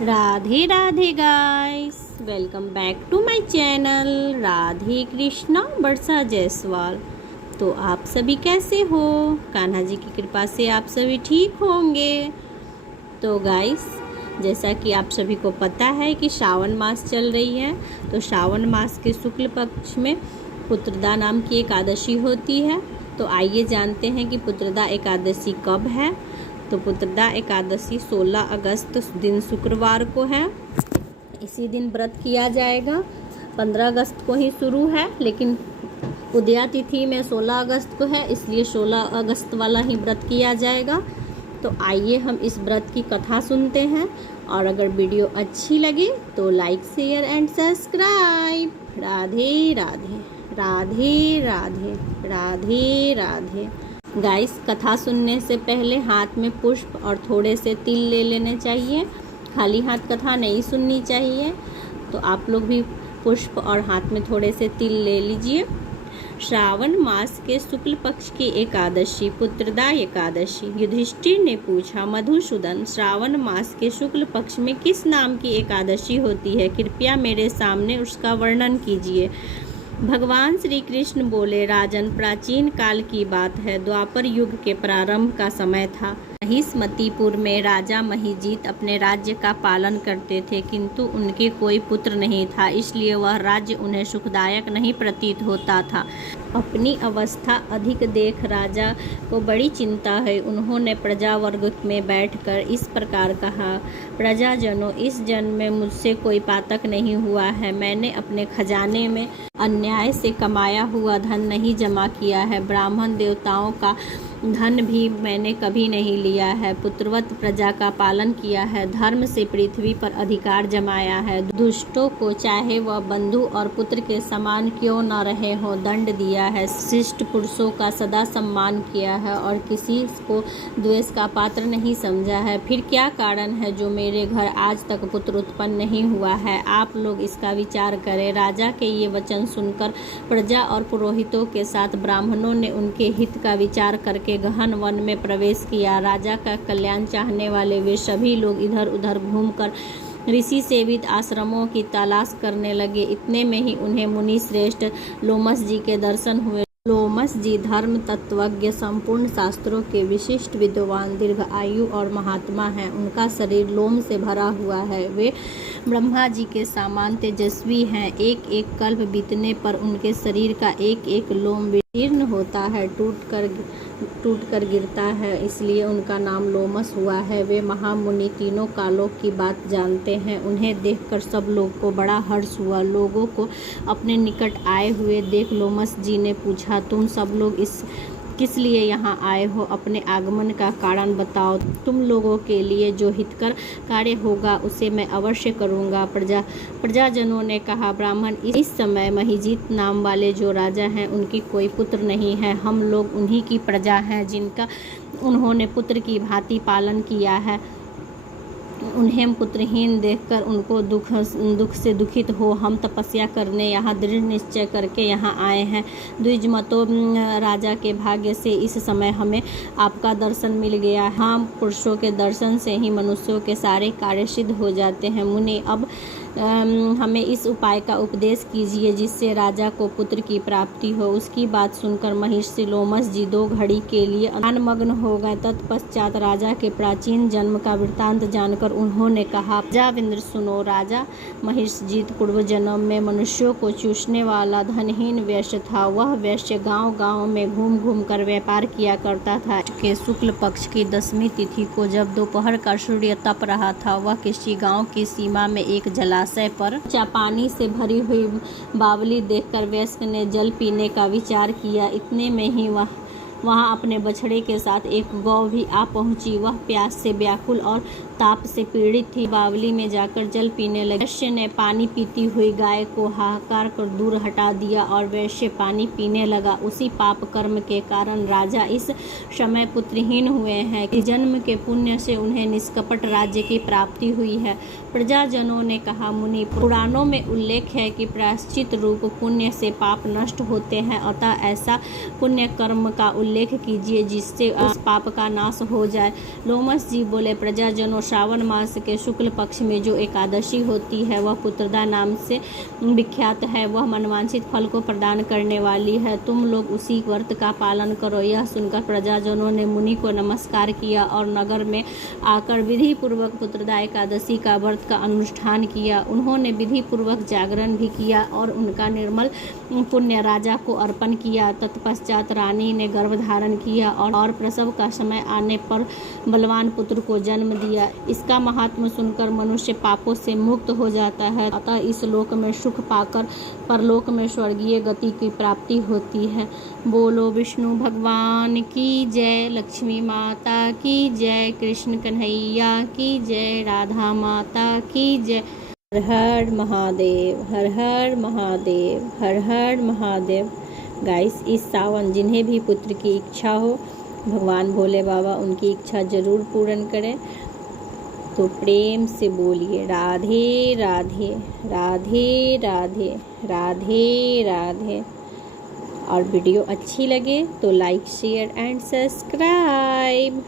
Radhe Radhe guys, welcome back to my channel Radhe Krishna Varsha Jaiswal. तो आप सभी कैसे हो? कान्हा जी की कृपा से आप सभी ठीक होंगे। तो गाइस, जैसा कि आप सभी को पता है कि श्रावण मास चल रही है, तो श्रावण मास के शुक्ल पक्ष में पुत्रदा नाम की एकादशी होती है। तो आइए जानते हैं कि पुत्रदा एकादशी कब है। तो पुत्रदा एकादशी 16 अगस्त दिन शुक्रवार को है। इसी दिन व्रत किया जाएगा। 15 अगस्त को ही शुरू है, लेकिन उदया तिथि में 16 अगस्त को है, इसलिए 16 अगस्त वाला ही व्रत किया जाएगा। तो आइए हम इस व्रत की कथा सुनते हैं, और अगर वीडियो अच्छी लगे तो like share and subscribe. Radhe Radhe Radhe Radhe Radhe Radhe. Guys, कथा सुनने से पहले हाथ में पुष्प और थोड़े से तिल ले लेने चाहिए। खाली हाथ कथा नहीं सुननी चाहिए। तो आप लोग भी पुष्प और हाथ में थोड़े से तिल ले लीजिए। श्रावण मास के शुक्ल पक्ष की एकादशी पुत्रदा एकादशी। युधिष्ठिर ने पूछा, मधुसूदन, श्रावण मास के शुक्ल पक्ष में किस नाम की एकादशी होती है? कृपया मेरे सामने उसका वर्णन कीजिए। भगवान श्री कृष्ण बोले, राजन, प्राचीन काल की बात है। द्वापर युग के प्रारंभ का समय था। महिष्मतीपुर में राजा महिजीत अपने राज्य का पालन करते थे, किंतु उनके कोई पुत्र नहीं था, इसलिए वह राज्य उन्हें सुखदायक नहीं प्रतीत होता था। अपनी अवस्था अधिक देख राजा को बड़ी चिंता है। उन्होंने प्रजा वर्ग में बैठकर इस प्रकार कहा, प्रजाजनों, इस जन्म में मुझसे कोई पातक नहीं हुआ है। मैंने अपने खजाने में अन्याय से कमाया हुआ धन नहीं जमा किया है। ब्राह्मण देवताओं का धन भी मैंने कभी नहीं लिया है। पुत्रवत प्रजा का पालन किया है। धर्म से पृथ्वी पर अधिकार जमाया है। दुष्टों को, चाहे वह बंधु और पुत्र के समान क्यों न रहे हो, दंड दिया है। शिष्ट पुरुषों का सदा सम्मान किया है और किसी को द्वेष का पात्र नहीं समझा है। फिर क्या कारण है जो मेरे घर आज तक पुत्र उत्पन्न नहीं हुआ है? आप लोग इसका विचार करें। राजा के ये वचन सुनकर प्रजा और पुरोहितों के साथ ब्राह्मणों ने उनके हित का विचार करके गहन वन में प्रवेश किया। राजा का कल्याण चाहने वाले वे सभी लोग इधर उधर घूमकर ऋषि सेवित आश्रमों की तलाश करने लगे। इतने में ही उन्हें मुनि श्रेष्ठ लोमस जी के दर्शन हुए। लोमस जी धर्म तत्वज्ञ, संपूर्ण शास्त्रों के विशिष्ट विद्वान, दीर्घ आयु और महात्मा हैं। उनका शरीर लोम से भरा हुआ है। वे ब्रह्मा जी के समान तेजस्वी हैं। एक एक कल्प बीतने पर उनके शरीर का एक एक लोम विदीर्ण होता है, टूट कर गिरता है, इसलिए उनका नाम लोमस हुआ है। वे महामुनि तीनों कालों की बात जानते हैं। उन्हें देखकर सब लोग को बड़ा हर्ष हुआ। लोगों को अपने निकट आए हुए देख लोमस जी ने पूछा, तुम सब लोग किस लिए यहाँ आए हो? अपने आगमन का कारण बताओ। तुम लोगों के लिए जो हितकर कार्य होगा उसे मैं अवश्य करूँगा। प्रजाजनों ने कहा, ब्राह्मण, इस समय महिजीत नाम वाले जो राजा हैं उनकी कोई पुत्र नहीं है। हम लोग उन्हीं की प्रजा हैं जिनका उन्होंने पुत्र की भांति पालन किया है। उन्हें पुत्रहीन देखकर उनको दुख से दुखित हो हम तपस्या करने यहाँ दृढ़ निश्चय करके यहाँ आए हैं। द्विजमतो राजा के भाग्य से इस समय हमें आपका दर्शन मिल गया। हम पुरुषों के दर्शन से ही मनुष्यों के सारे कार्य सिद्ध हो जाते हैं। मुनि, अब हमें इस उपाय का उपदेश कीजिए जिससे राजा को पुत्र की प्राप्ति हो। उसकी बात सुनकर महर्षि लोमस जी 2 घड़ी के लिए ध्यानमग्न हो गए। तत्पश्चात राजा के प्राचीन जन्म का वृत्तांत जानकर उन्होंने कहा, प्रजाविंद्र सुनो। राजा महिष जीत पूर्व जन्म में मनुष्यों को चूसने वाला धनहीन वैश्य था। वह वैश्य गांव गांव में घूम घूम कर व्यापार किया करता था। के शुक्ल पक्ष की 10वीं तिथि को जब दोपहर का सूर्य तप रहा था, वह किसी गांव की सीमा में एक जलाशय पर पानी से भरी हुई बावली देखकर वैश्य ने जल पीने का विचार किया। इतने में ही वहाँ अपने बछड़े के साथ एक गौ भी आ पहुंची। वह प्यास से व्याकुल और ताप से पीड़ित थी। बावली में जाकर जल पीने लगी। वैश्य ने पानी पीती हुई गाय को हाहाकार कर दूर हटा दिया और वैश्य पानी पीने लगा। उसी पाप कर्म के कारण राजा इस समय पुत्रहीन हुए हैं कि जन्म के पुण्य से उन्हें निष्कपट राज्य की प्राप्ति हुई है। प्रजाजनों ने कहा, मुनि, पुराणों में उल्लेख है कि प्रायश्चित रूप पुण्य से पाप नष्ट होते हैं, अतः ऐसा पुण्य कर्म का उल्लेख कीजिए जिससे उस पाप का नाश हो जाए। लोमस जी बोले, प्रजाजनों, श्रावण मास के शुक्ल पक्ष में जो एकादशी होती है वह पुत्रदा नाम से विख्यात है। वह मनवांछित फल को प्रदान करने वाली है। तुम लोग उसी व्रत का पालन करो। यह सुनकर प्रजाजनों ने मुनि को नमस्कार किया और नगर में आकर विधि पूर्वक पुत्रदा एकादशी का व्रत का अनुष्ठान किया। उन्होंने विधि पूर्वक जागरण भी किया और उनका निर्मल पुण्य राजा को अर्पण किया। तत्पश्चात रानी ने गर्भ धारण किया और प्रसव का समय आने पर बलवान पुत्र को जन्म दिया। इसका महात्म सुनकर मनुष्य पापों से मुक्त हो जाता है, अतः इस लोक में सुख पाकर परलोक में स्वर्गीय गति की प्राप्ति होती है। बोलो विष्णु भगवान की जय, लक्ष्मी माता की जय, कृष्ण कन्हैया की जय, राधा माता की जय। हर हर महादेव, हर हर महादेव, हर हर महादेव। गाइस, इस सावन जिन्हें भी पुत्र की इच्छा हो, भगवान भोले बाबा उनकी इच्छा जरूर पूर्ण करें। तो प्रेम से बोलिए राधे राधे, राधे राधे, राधे राधे। और वीडियो अच्छी लगे तो लाइक, शेयर एंड सब्सक्राइब।